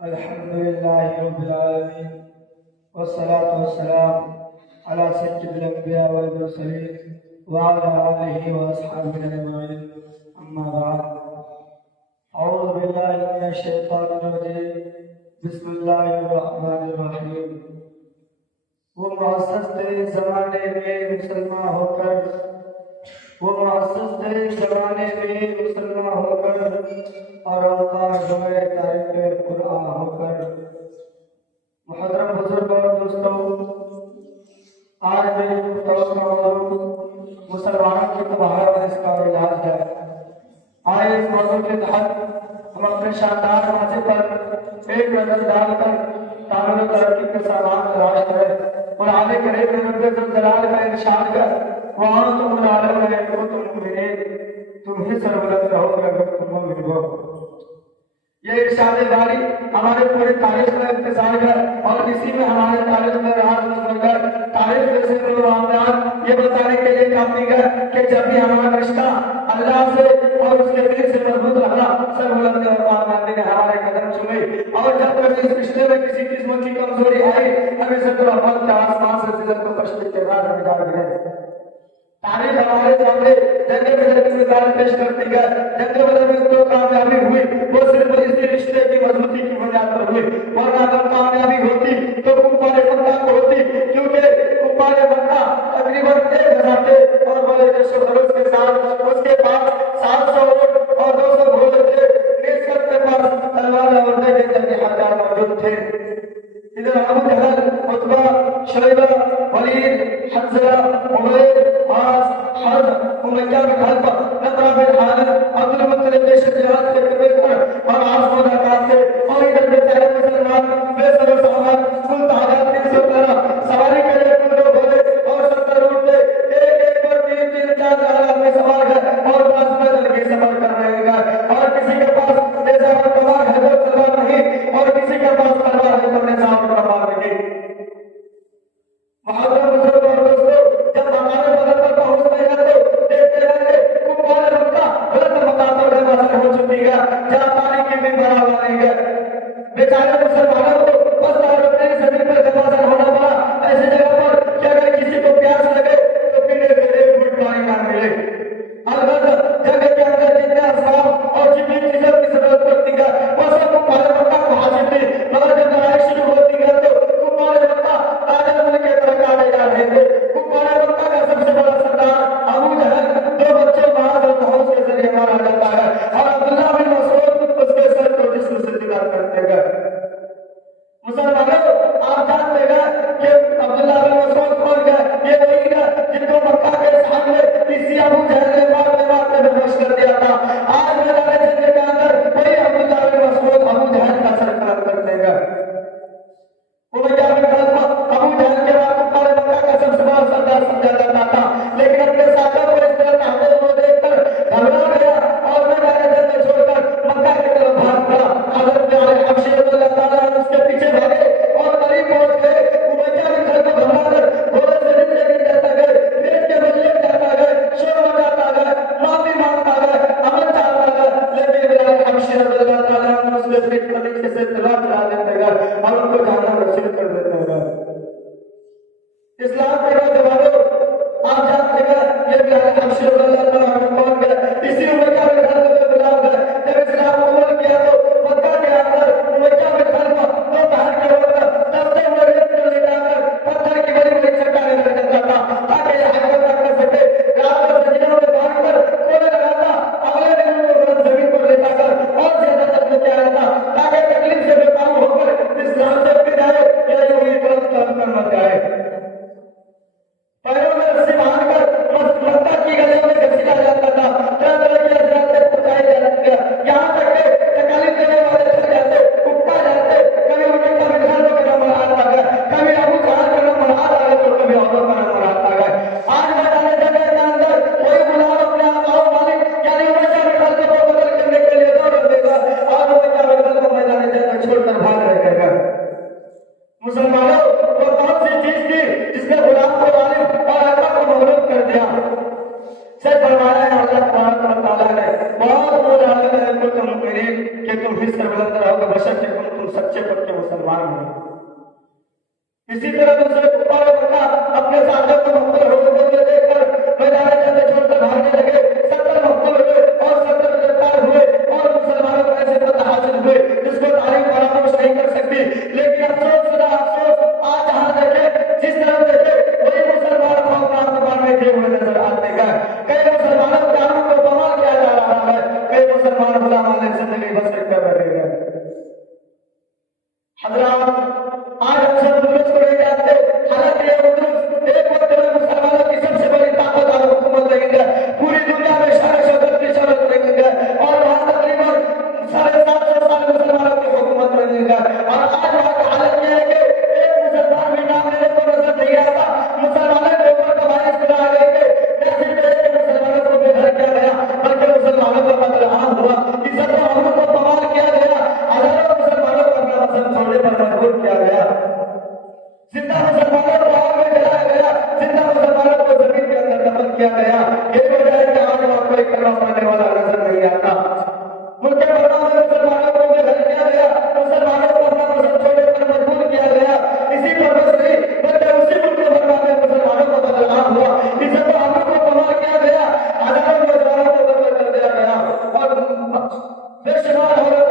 अल्हम्दुलिल्लाह रब्बिल आलमीन वस्सलातु वस्सलाम अला सय्यिदिल अंबिया वल मुरसलीन व अला आलिहि व अस्हाबिहि अजमईन अम्मा बाद अऊज़ु बिल्लाहि मिनश शैतानिर रजीम बिस्मिल्लाहिर रहमानिर रहीम। वो मुअस्सस तेरे ज़माने में मुसलमान होकर और अल्लाह जोए तारीफ़ कुरान होकर। मुहर्रम बुजुर्ग और दोस्तों, आज मेरी गुफ्तगू का मौजूद मुसलमानों की तबाही और इसका इलाज है। आइए इस मौजूद के तहत हम अपने शानदार मौके पर एक नजर डालकर तामीर तरक्की के सामान तलाश करें और आगे करीब में रब्बुल जलाल का इरशाद है, वहाँ तुम आलम है तो तुम ही सरबलंद रहोगे अगर तुम मोमिन हो। ये इरशाद बारी हमारे पूरे तारीख का इंतजार है और इसी में हमारे तारीख में राज नजर तारीख जैसे मामलात ये बताने के लिए काफी है कि जब भी हमारा रिश्ता अल्लाह से और उसके दिल से मजबूत रहा, सरबलंद और ने हमारे कदम चुमे। और जब कभी इस रिश्ते में किसी किस्म की कमजोरी आई, हमें से तो आसमान से जिल्लत को कश्मीर के बाद में डाल दिया। तारीख हमारे सामने जंग बदर की मिसाल पेश करती है। जंग बदर में जो कामयाबी हुई वो सिर्फ इसी रिश्ते की मजबूती की बुनियाद पर हुई, वरना अगर कामयाबी होती तो कुफारे मक्का को होती, क्योंकि कुफारे मक्का तकरीबन 1000 थे और बड़े जश्न खरोश के साथ उसके पास 700 ऊंट और 200 घोड़े थे। निस्बत के पास तलवार और जंगी हथियार मौजूद थे। इधर अबू जहल, उतबा, शैबा, वलीद, हंज़ला, उमैर, उमैया बिन हल्फ, नज़रा बिन हारिस, अब्दुल मुत्तलिब जैसे जिहाद के कबीर और आसमान आकाश थे। और इधर बेचारे मुसलमान बेसर सामान कुल तादाद 313 सवारी के लिए कुल 2 घोड़े और 70 ऊंट थे। एक पर 3-4 आदमी सवार है और 5 पैदल भी सफर कर रहे हैं। और किसी के पास निजाम कमार है तो तलवार नहीं, और किसी के पास तलवार है तो निजाम कमार नहीं। मुहर्रम बुजुर्ग और दोस्तों, जब हमारे बदर पर पहुंचते हैं तो देखते हैं कि कुफार मक्का बुलंद मकाम पर हासिल हो चुकी है, जहां पानी की भी बराबर नहीं है। बेचारे मुसलमानों को बस और अपनी जमीन पर गवाजन होना पड़ा ऐसी जगह पर कि अगर किसी को प्यास लगे तो पीने के लिए एक घूंट पानी ना मिले। अलबत्ता जगह के अंदर जितने असबाब और जितनी चीजों की जरूरत पड़ती है वो सब कुफार मक्का को हासिल थी, मगर जब लड़ाई शुरू होती है तो कुफार मक्का ताजा मुल्क के तरफ आगे जा रहे थे। कुफार मक्का का सबसे बड़ा सरदार अबू जहल 2 बच्चे महाज और तहूस के जरिए मारा जाता है और अब्दुल्लाह बिन मसऊद उसके सर को जिस्म से जुदा करते गए। मेरे कि तुम ही सर्वलंद रहोगे बशर्ते तुम सच्चे पक्के मुसलमान हो। इसी तरह दूसरे कुफार मक्का अपने साथियों को मकबूल होते हुए देखकर मैदान जंग छोड़कर भागने लगे। 70 मकबूल हुए और 70 गिरफ्तार हुए और मुसलमानों को ऐसे फतह हासिल हुए जिसको तारीफ फरामोश नहीं कर सकती। लेकिन अफसोस खुदा अफसोस, आज जहां देखे जिस तरफ देखे वही मुसलमान खौफनाक तूफान में घिरे हुए नजर आते हैं। कई मुसलमानों के जानों को बमा किया जा रहा है, कई मुसलमान गुलामाने जिंदगी बसर कर रहे हैं। हजरात, आज हम सब उर्दूज को नहीं जानते, हालांकि ये उर्दूज एक वक्त में मुसलमानों की सबसे बड़ी ताकत और हुकूमत रहेंगे। पूरी दुनिया में शान शौकत की शौकत रहेंगे और वहां तकरीबन 750 साल मुसलमानों की हुकूमत रहेंगे। और आज वहां की हालत यह है कि एक मुसलमान भी नाम लेने को नजर नहीं आता। मुसलमानों के ऊपर कबाइश खुदा आ गई कि न सिर्फ एक मुसलमानों को बेघर किया गया बल्कि मुसलमानों को बदनाम हुआ, इज्जत और अमन को बवाल किया गया। हजारों मुसलमानों को अपना मजहब छोड़ने पर मजबूर किया गया। जिंदा मुसलमानों को आग में जलाया गया, जिंदा मुसलमानों को जमीन के अंदर दफन किया गया। ये वजह है कि आज वहां कोई कलमा पढ़ने वाला नजर नहीं आता। मुल्क बर्मा में मुसलमानों को बेघर किया गया, मुसलमानों को अपना मजहब छोड़ने पर मजबूर किया गया। इसी पर्पज नहीं बल्कि उसी मुल्क बर्मा में मुसलमानों को बदनाम हुआ, इज्जत और अमन को बवाल किया गया। हजारों नौजवानों को बदल कर दिया गया और बेशुमार औरत